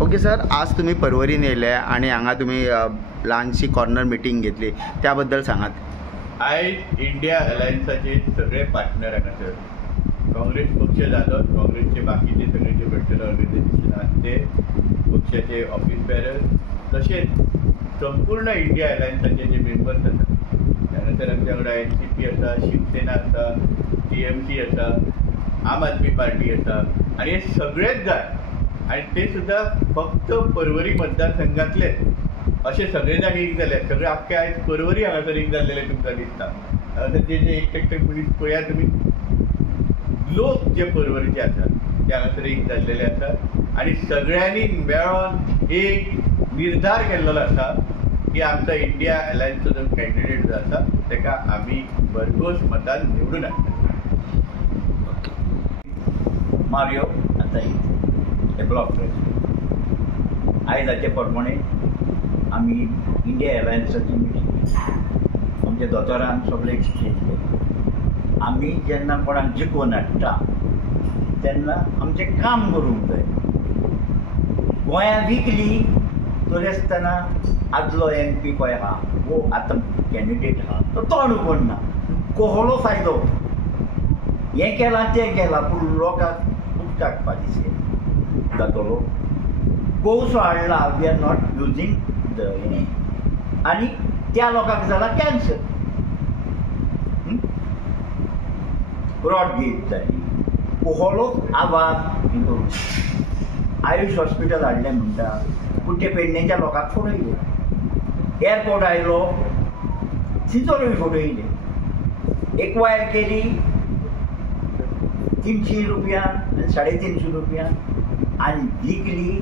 Okay sir, आज तुम्ही परवरीन येयले आणि हांगा तुम्ही ल्हानशी कॉर्नर मिटींग घेतली, त्याबद्दल सांगात. आयज इंडिया अलायन्साचे सगळे पार्टनर हांगासर काँग्रेस पक्ष जालो, काँग्रेसचे बाकीचे सगळे जे पोलिटिकल ऑर्गनायझेशन आहात ते पक्षाचे ऑफिस बॅरर, तशेंच संपूर्ण इंडिया अलायन्साचे जे मेंबर्स आसात, त्यानंतर आमच्या वांगडा NCP आसा, शिवसेना आसा, TMC आसा, आम आदमी पार्टी आसा, आणि हे सगळेच जाय आणि ते सुद्धा फक्त परवरी मतदारसंघातले असे सगळे जाण एक जाले. सगळे आख्खे आयज परवरी हांगासर एक जाल्लेले तुमकां दिसता. हांगासर जे एकटे मनीस पळया तुमी, लोक जे परवरीचे आसात ते हांगासर एक जाल्लेले आसात आणि सगळ्यांनी मेळोन एक निर्धार केल्लो आसा की आमचा इंडिया अलायन्सचो जो कॅन्डिडेट जो आसा ताका आमी भरघोस मतान निवडून हाडटा. मारियो आताई हे ब्लॉक प्रेसिडेंट. आयज हाचे प्रमाणे आमी इंडिया अलायन्साची मिटींग आमच्या दोतोरान सगळे एक्सचेंज केले. आमी जेन्ना कोणाक जिखोवन हाडटा तेन्ना आमचें काम करूंक जाय. गोंयां विकली तरी आसतना आदलो MP पळय आहा वो आतां कॅन्डिडेट आहा तो तोंड उगडना. कोहळो फायदो हें केलां तें केलां पूण लोकांक उदकाक पालिशे जातलो. कोसो हाडला, we are not using the हें, आनी त्या लोकांक जाला कॅन्सर. ब्रॉड गेट जाली, कोहळो आवाज करून आयुष हॉस्पिटल हाडलें म्हणटा पूण ते पेडणेच्या लोकांक फोडयले. एअरपोर्ट आयलो थिंचोरूय फोडयले. एक्वायर केली 300 रुपया आनी 350 रुपया आनी विकली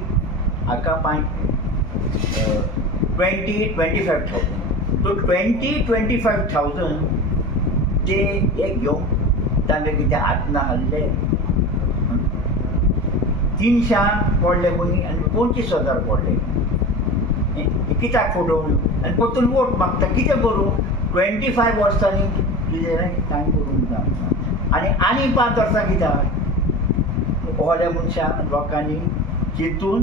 हाका 20-25,000. तो 20-25,000 ते एक घेवन तांकां कितें हात ना हाडले. 300 पडले कोणी आनी 25,000 पडले. कित्याक फोटोवन आनी परतून वोट मागता कितें करूं? 25 वर्सांनी तुजें टायम करूंक जाय आनी 5 वर्सां कित्याक? व्हडल्या मनशाक लोकांनी चिंतून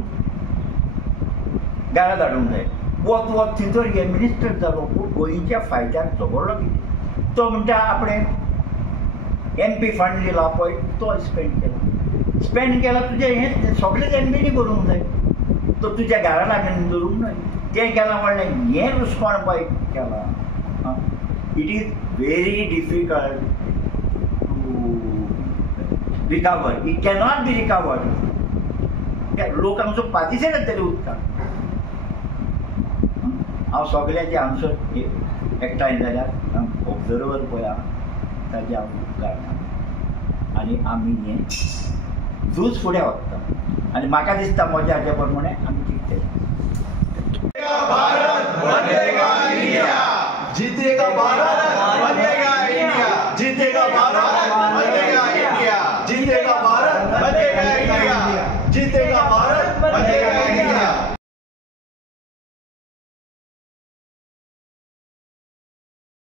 घरा धाडूंक जाय. वत थंयसर हे मिनिस्टर जालो पूण गोंयच्या फायद्याक झगडलो कितें? तो म्हणटा आपणें MP फंड दिला पळय तो स्पेंड केला तुजें हें सगळें MPनी करूंक जाय. तो तुज्या घरा लागून दवरूंक जाय. तें केलां म्हणलें हें लुस्कोण पळय केलां. It is very difficult to recover. It cannot be recovered. लोक आमचो पार्टिशन येतले उदकाक. हांव सगळ्याचे आन्सर एकठांय जाल्यार ऑब्जर्वर पळया ताजे हांव उपकारना आनी आमी हें झूज फुडें व्हरता. आनी म्हाका दिसता म्हज्या हाचे प्रमाणे आमी जिखतले. भारत बनेगा इंडिया, जीतेगा भारत बनेगा इंडिया, जीतेगा भारत बनेगा इंडिया, जीतेगा